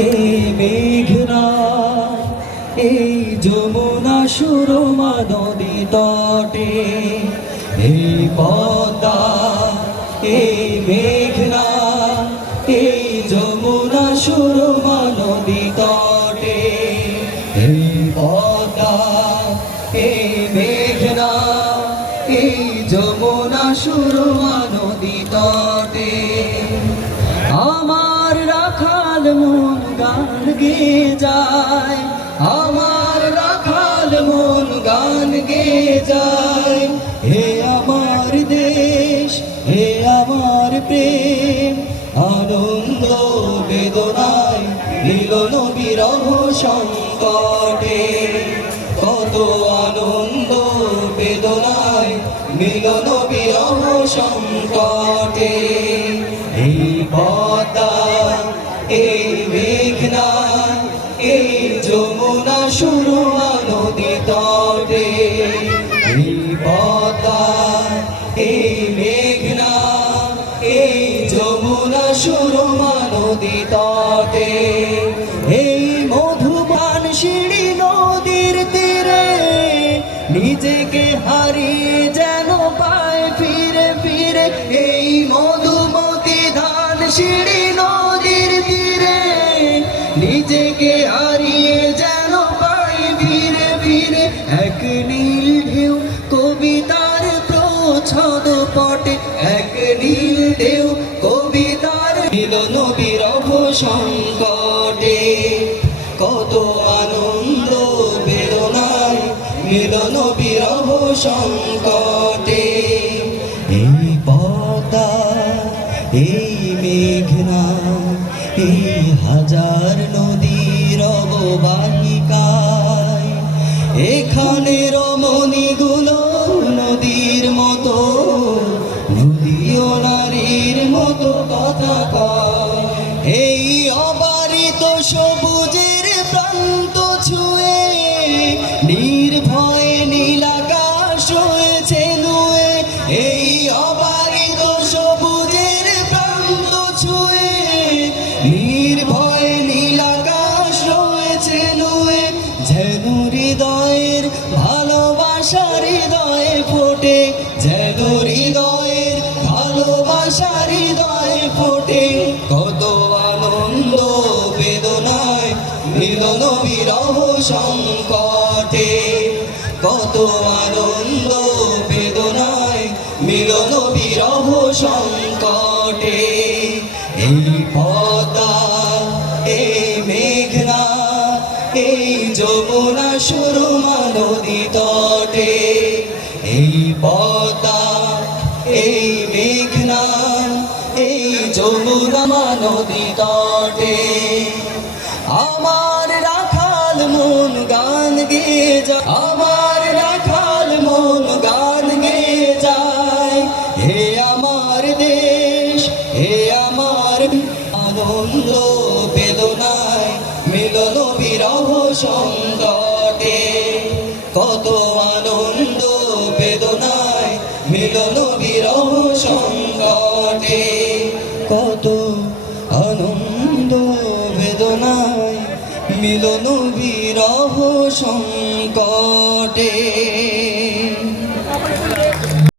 এই মেঘনা এই যমুনা সুরমা নদী তটে, এই পদ্মা এই মেঘনা এই যমুনা সুরমা নদী তটে, এই পদ্মা এই মেঘনা এই যমুনা সুরমা নদী তটে। আমার রাখাল মন গান গেয়ে যায়, আমার রাখাল মন গান গেয়ে যায়। হে আমার দেশ, হে আমার প্রেম, আনন্দ বেদনায় মিলন বিরহ সংকটে। কত আনন্দ বেদনায় মিলন বিরহ সংকটে। এই পদ্মা এই মেঘনা এই যমুনা সুরমা নদী তটে, এই পদ্মা এই মেঘনা এই যমুনা সুরমা নদী তটে। এই মধুবান সিঁড়ি নদীর তীরে নিজেকে হারিয়ে যেন পায় ফিরে ফিরে। এই মধুমতি ধান সিঁড়ি নদীর তীরে নিজেকে হারিয়ে যেন পায় ফিরে ফিরে। এক নীল ঢেউ কবিতার প্রচ্ছদ পটে, এক নীল ঢেউ কবিতার মিলন বিরহ সংকটে। কত আনন্দ বেদনায় মিলন বিরহ সংকটে। এই পদ্মা এই মেঘনা এই হাজার নদীর অববাহিকায়, এখানে রমণীগুলো নদীর মতো, নদীও নারীর মতো কথা কয়। এই অবারিত সবুজের প্রান্ত ছুঁয়ে নির্ভয়ে নীলাকাশ হয়েছে নুয়ে। এই অবারিত সবুজের প্রান্ত ছুঁয়ে নির্ভয়ে নীলাকাশ হয়েছে নুয়ে। যেন হৃদয়ের ভালোবাসা হৃদয়ে ফোটে, যেন হৃদয়ের ভালোবাসা হৃদয়ে ফোটে। কত আনন্দ বেদনায় মিলন বিরহ সংকটে, কত আনন্দ বেদনায় মিলন বিরহ সংকটে। এই পদ্মা এই মেঘনা এই যমুনা সুরমা নদী তটে, এই পদ্মা এই মেঘনা এই যমুনা নদী তটে। আমার রাখাল মন গান গেয়ে যায়, আমার রাখাল মন গান গেয়ে যায়। হে আমার দেশ, হে আমার আনন্দ বেদনায় মিলন বিরহ সংকটে। কত আনন্দ বেদনায় মিলন বিরহ সংকটে। কত আনন্দ বেদনায় মিলন বিরহ সংকটে।